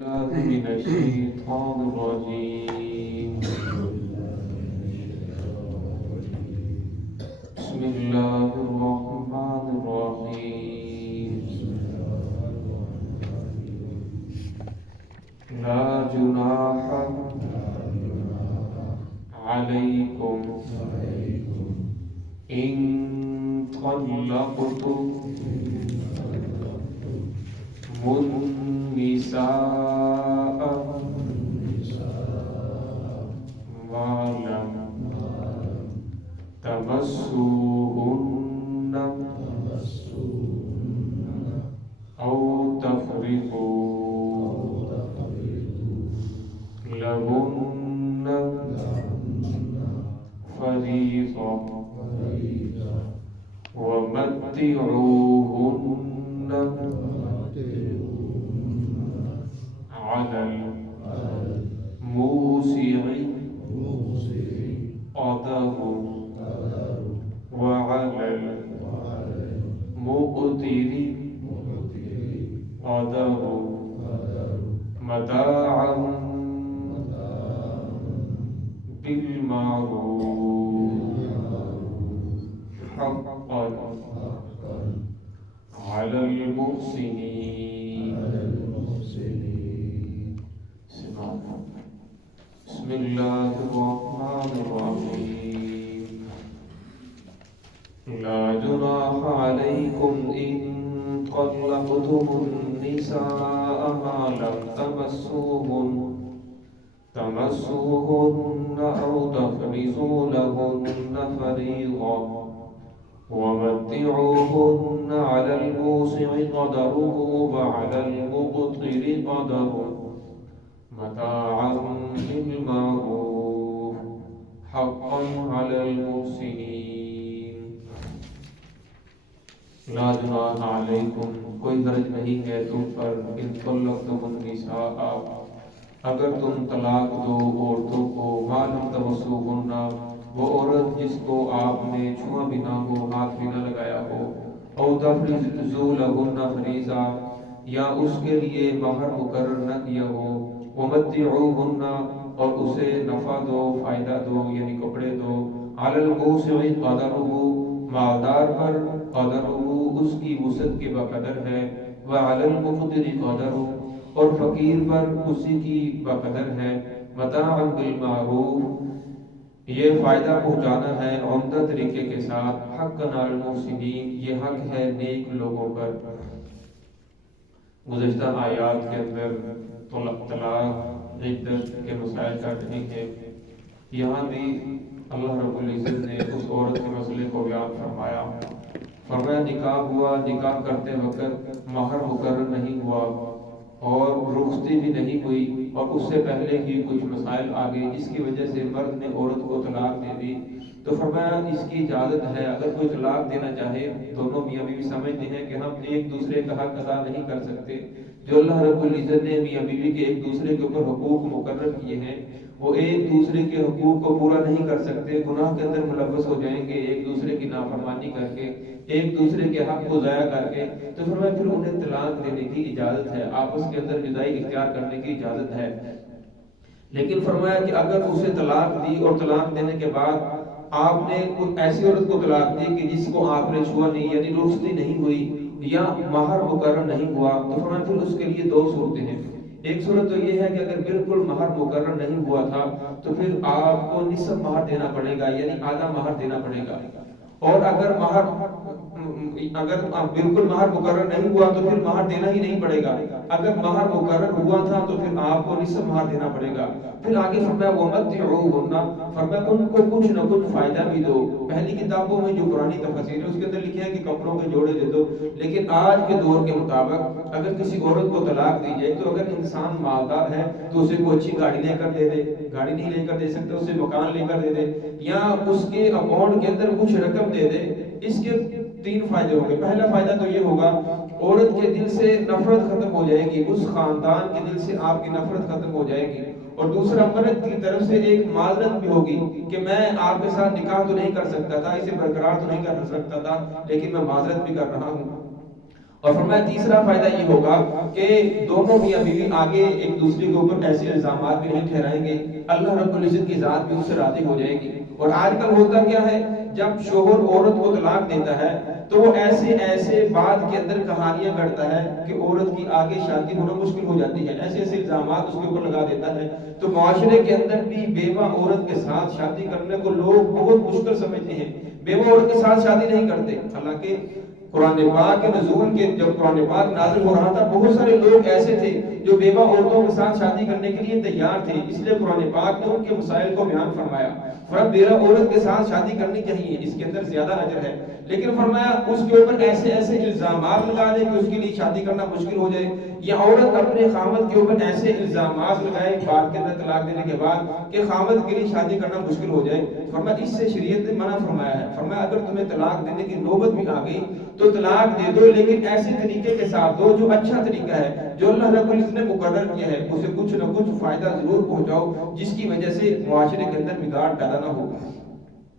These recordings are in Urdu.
من الشيطان الرجيم. بسم الله الرحمن الرحيم. لا جناح عليكم إن طلقتم النساء ما لم تمسوهن أو تفرضوا لهن فريضة ومتعوهن على الموسع قدره وعلى المقتر قدره متاعا بالمعروف حقا على المحسنين. بسم الله الرحمن الرحيم. لا جناح عليكم إن طلقتم النساء ما لم تمسوهن أو تفرضوا لهن فريضة ومتعوهن على الموسع قدره وعلى المقتر قدره متاعا بالمعروف حقا على المحسنين. لا جناح علیکم، کوئی حرج نہیں ہے تم پر، ان طلقتم النساء، اگر تم طلاق دو عورتوں کو، ما لم تمسوهن، وہ عورت جس کو آپ نے چھوا بھی نہ ہو، ہاتھ بھی نہ لگایا ہو، او تفرضوا لهن فریضہ، یا اس کے لیے مہر مقرر نہ کیا ہو، ومتعوهن، اور اسے نفع دو، فائدہ دو، یعنی کپڑے دو، علی الموسع قدره، مالدار پر، قدره اس کی وسعت کے بقدر ہے، وعلی المقتر قدره، اور فقیر پر اسی کی بقدر ہے، متاعا بالمعروف، یہ فائدہ پہنچانا ہے عمدہ طریقے کے ساتھ، حقا علی المحسنین، یہ حق ہے نیک لوگوں پر۔ گزشتہ آیات کے اندر طلاق، عدت کے مسائل کا رہے ہیں، یہاں بھی اللہ رب العزت نے اس عورت کے مسئلے کو بیان فرمایا۔ فرمایا نکاح ہوا، نکاح کرتے وقت مہر مقرر نہیں ہوا اور رخصتی بھی نہیں ہوئی، اور اس سے پہلے ہی کچھ مسائل آ گئے جس کی وجہ سے مرد نے عورت کو طلاق دے دی، تو فرمایا اس کی اجازت ہے، اگر کوئی طلاق دینا چاہے، دونوں میاں بیوی سمجھتے ہیں کہ ہم ایک دوسرے کا حق ادا نہیں کر سکتے، جو اللہ رب العزت نے میاں بیوی کے ایک دوسرے کے اوپر حقوق مقرر کیے ہیں، وہ ایک دوسرے کے حقوق کو پورا نہیں کر سکتے، گناہ کے اندر ملوث ہو جائیں گے، ایک دوسرے کی نافرمانی کر کے، ایک دوسرے کے حق کو ضائع کر کے، تو فرمایا پھر انہیں طلاق دینے کی اجازت ہے، آپس کے اندر جدائی اختیار کرنے کی اجازت ہے۔ لیکن فرمایا کہ اگر اسے طلاق دی اور طلاق دینے کے بعد آپ نے ایسی عورت کو طلاق دی کہ جس کو آپ نے چھوا نہیں، یعنی رخصتی نہیں ہوئی یا مہر مقرر نہیں ہوا، تو فرمایا پھر اس کے لیے دو صورتیں ہیں۔ ایک صورت تو یہ ہے کہ اگر بالکل مہر مقرر نہیں ہوا تھا تو پھر آپ کو نصف مہر دینا پڑے گا، یعنی آدھا مہر دینا پڑے گا، اور اگر بالکل مہر مقرر نہیں ہوا تو پھر مہر دینا ہی نہیں پڑے گا، اگر مہر مقرر ہوا تھا تو پھر آپ کو نصف مہر دینا پڑے گا۔ پھر آگے فرمایا وَمَتِّعُوهُنَّ، فرمایا ان کو کچھ نہ کچھ فائدہ بھی دو۔ پہلی کتابوں میں جو قرآنی تفسیر ہے اس کے اندر لکھے ہیں کہ کپڑوں کے جوڑے دے دو، لیکن آج کے دور کے مطابق اگر کسی عورت کو طلاق دی جائے تو اگر انسان مالدار ہے تو اسے کوئی اچھی گاڑی لے کر دے دے، گاڑی نہیں لے کر دے سکتے اسے مکان لے کر دے دے، یا اس کے اکاؤنٹ کے اندر کچھ رقم دے دے، اس کے تین فائدے ہوں گے۔ پہلا فائدہ تو یہ ہوگا عورت کے دل سے نفرت ختم ہو جائے گی، اس خاندان کے دل سے آپ کی نفرت ختم ہو جائے گی، اور دوسرا مرد کی طرف سے ایک معذرت بھی ہوگی کہ میں آپ کے ساتھ نکاح تو نہیں کر سکتا تھا، اسے برقرار تو نہیں کر سکتا تھا، لیکن میں معذرت بھی کر رہا ہوں۔ اور فرمایا تیسرا فائدہ یہ ہوگا کہ دونوں میاں بیوی آگے ایک دوسرے کے اوپر ایسے الزامات بھی نہیں ٹھہرائیں گے، اللہ رب العزت کی ذات بھی اس سے راضی ہو جائے گی۔ اور آج کل ہوتا کیا ہے، جب شوہر عورت کو طلاق دیتا ہے تو وہ ایسے بات کے اندر کہانیاں گڑھتا ہے کہ عورت کی آگے شادی ہونا مشکل ہو جاتی ہے، ایسے الزامات اس کے اوپر لگا دیتا ہے۔ تو معاشرے کے اندر بھی بیوہ عورت کے ساتھ شادی کرنے کو لوگ بہت مشکل سمجھتے ہیں، بیوہ عورت کے ساتھ شادی نہیں کرتے۔ حالانکہ قرآن پاک کے نزول کے جب قرآن پاک نازل ہو رہا تھا، بہت سارے لوگ ایسے تھے جو بیوہ عورتوں کے ساتھ شادی کرنے کے لیے تیار تھے، اس لیے قرآن پاک نے ان کے مسائل کو بیان فرمایا۔ فرق بیوہ عورت کے ساتھ شادی کرنی چاہیے، اس کے اندر زیادہ اجر ہے، لیکن فرمایا اس کے اوپر ایسے الزامات لگا دے کہ اس کے لیے شادی کرنا مشکل ہو جائے، یا عورت اپنے خامد کے اوپر ایسے الزامات لگائے بعد کے اندر طلاق دینے کے بعد کہ خامد کے لیے شادی کرنا مشکل ہو جائے۔ فرمایا اس سے شریعت نے منع فرمایا ہے۔ فرمایا اگر تمہیں طلاق دینے کی نوبت بھی آ گئی تو طلاق دے دو، لیکن ایسے طریقے کے ساتھ دو جو اچھا طریقہ ہے، جو اللہ رب العزت نے مقرر کیا ہے، اسے کچھ نہ کچھ فائدہ ضرور پہنچاؤ جس کی وجہ سے معاشرے کے اندر بگاڑ پیدا نہ ہو۔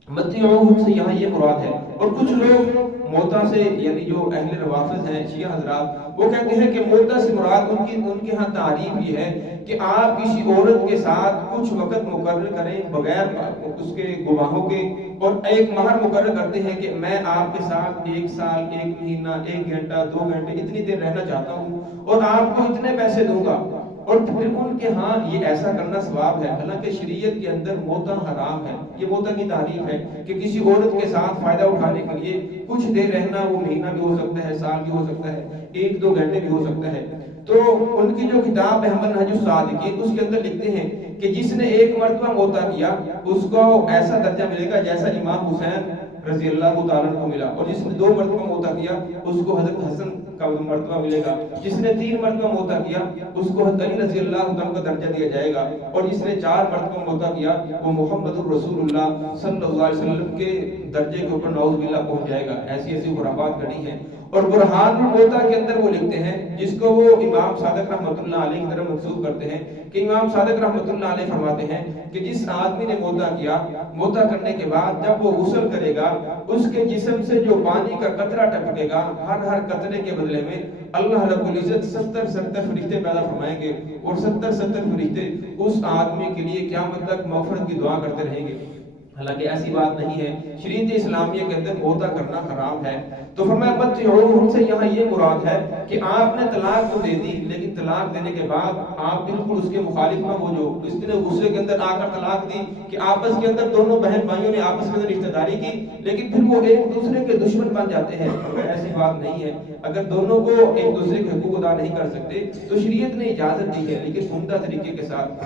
متعوہم سے یہاں یہ مراد ہے۔ اور کچھ لوگ موتا سے، یعنی جو اہل روافض ہیں شیعہ حضرات، وہ کہتے ہیں کہ موتا سے مراد ان کے ہاں تعریف یہ ہے کہ آپ کسی عورت کے ساتھ کچھ وقت مقرر کریں بغیر اس کے گواہوں کے، اور ایک مہر مقرر کرتے ہیں کہ میں آپ کے ساتھ 1 سال 1 مہینہ 1 گھنٹہ 2 گھنٹے اتنی دیر رہنا چاہتا ہوں اور آپ کو اتنے پیسے دوں گا، اور پھر ان کے ہاں یہ ایسا کرنا ثواب ہے۔ حالانکہ شریعت کے اندر موتا حرام ہے، یہ موتا کی تعریف ہے کہ کسی عورت کے ساتھ فائدہ اٹھانے کے لیے کچھ دیر رہنا، وہ مہینہ بھی ہو سکتا ہے، سال بھی ہو سکتا ہے، 1-2 گھنٹے بھی ہو سکتا ہے۔ تو ان کی جو کتاب ہے منہج الصادقین، اس کے اندر لکھتے ہیں کہ جس نے 1 مرتبہ موتا کیا اس کو ایسا درجہ ملے گا جیسا امام حسین رضی اللہ تعالیٰ عنہ کو ملا، اور جس نے 2 مرتبہ موتا کیا اس کو حضرت حسن کا مرتبہ ملے گا، جس نے 3 مرتبہ موتا کیا اس کو حضرت علی رضی اللہ عنہ کا درجہ دیا جائے گا، اور جس نے 4 مرتبہ موتا کیا وہ محمد الرسول اللہ صلی اللہ علیہ وسلم کے درجے کے اوپر نعوذ باللہ پہنچ جائے گا۔ ایسی خرافات گھڑی ہیں۔ اور برہان الموتا کے اندر وہ لکھتے ہیں، جس کو وہ امام صادق رحمۃ اللہ علیہ کی طرف منسوب کرتے ہیں، کہ امام صادق رحمۃ اللہ علیہ فرماتے ہیں کہ جس آدمی نے موتا کیا، موتا کرنے کے بعد جب وہ غسل کرے گا، اس کے جسم سے جو پانی کا قطرہ ٹپکے گا، ہر قطرے کے بدلے میں اللہ رب العزت 70 فرشتے پیدا فرمائیں گے، اور 70 فرشتے اس آدمی کے لیے قیامت تک مغفرت کی دعا کرتے رہیں گے۔ حالانکہ ایسی بات نہیں ہے، شریعت اسلامیہ کے اندر موتا کرنا حرام ہے۔ تو فرمایا متعوہم سے یہاں یہ مراد ہے کہ آپ نے طلاق تو دے دی، لیکن طلاق دینے کے بعد آپ بالکل اس کے مخالف نہ ہو، جو اس نے غصے کے اندر آ کر طلاق دی کہ آپس کے اندر دونوں بہن بھائیوں نے آپس کے اندر رشتہ داری کی، لیکن پھر وہ ایک دوسرے کے دشمن بن جاتے ہیں۔ ایسی بات نہیں ہے، اگر دونوں کو ایک دوسرے کے حقوق ادا نہیں کر سکتے تو شریعت نے اجازت دی ہے، لیکن عمدہ طریقے کے ساتھ۔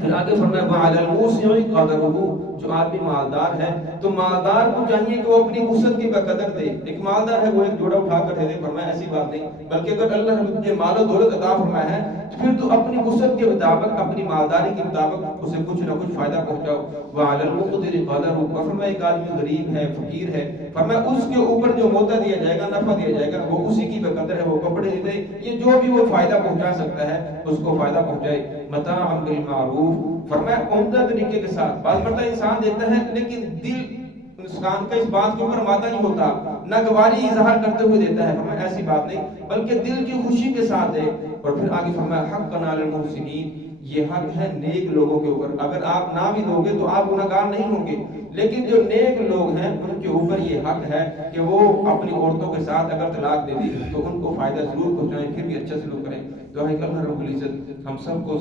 پھر آگے فرمایا وَعَلَى الْمُوسِعِ قَدَرُهُ، جو آدمی مالدار ہے تو مالدار کو چاہیے کہ وہ اپنی وسعت کی بقدر دے۔ ایک مالدار ہے وہ ایک جوڑا اٹھا کر دے دے، فرمایا ایسی بات نہیں، بلکہ اگر اللہ نے تجھے مال و دولت عطا فرمایا ہے تو پھر تو اپنی وسعت کے مطابق، اپنی مالداری کے مطابق اسے کچھ نہ کچھ فائدہ پہنچاؤ۔ وَعَلَى الْمُقْتِرِ قَدَرُهُ، فرمایا ایک آدمی غریب ہے، فقیر ہے، فرمایا اس کے اوپر جو موتا دیا جائے گا، نفع دیا جائے گا، وہ اسی کی بقدر ہے، وہ کپڑے دے دے، یہ جو بھی وہ فائدہ پہنچا سکتا ہے اس کو فائدہ پہنچائے۔ متاعًا بِالْمَعْرُوفِ، فرمایا عمدہ طریقے کے ساتھ۔ بعض مرتبہ انسان دیتا ہے لیکن دل انسان کا اس بات کے اوپر مادہ نہیں ہوتا، ناگواری اظہار کرتے ہوئے دیتا ہے، فرمایا ایسی بات نہیں، بلکہ دل کی خوشی کے ساتھ دے۔ اور پھر آگے فرمایا حقًا علی المحسنین، یہ حق ہے نیک لوگوں کے اوپر، اگر آپ نہ بھی دو گے تو آپ گناہگار نہیں ہوں گے، لیکن جو نیک لوگ ہیں ان کے اوپر یہ حق ہے کہ وہ اپنی عورتوں کے ساتھ اگر طلاق دے دی تو ان کو فائدہ ضرور پہنچائیں، پھر بھی اچھا سلوک کریں۔ دعا ہے کہ اللہ رب العزت ہم سب کو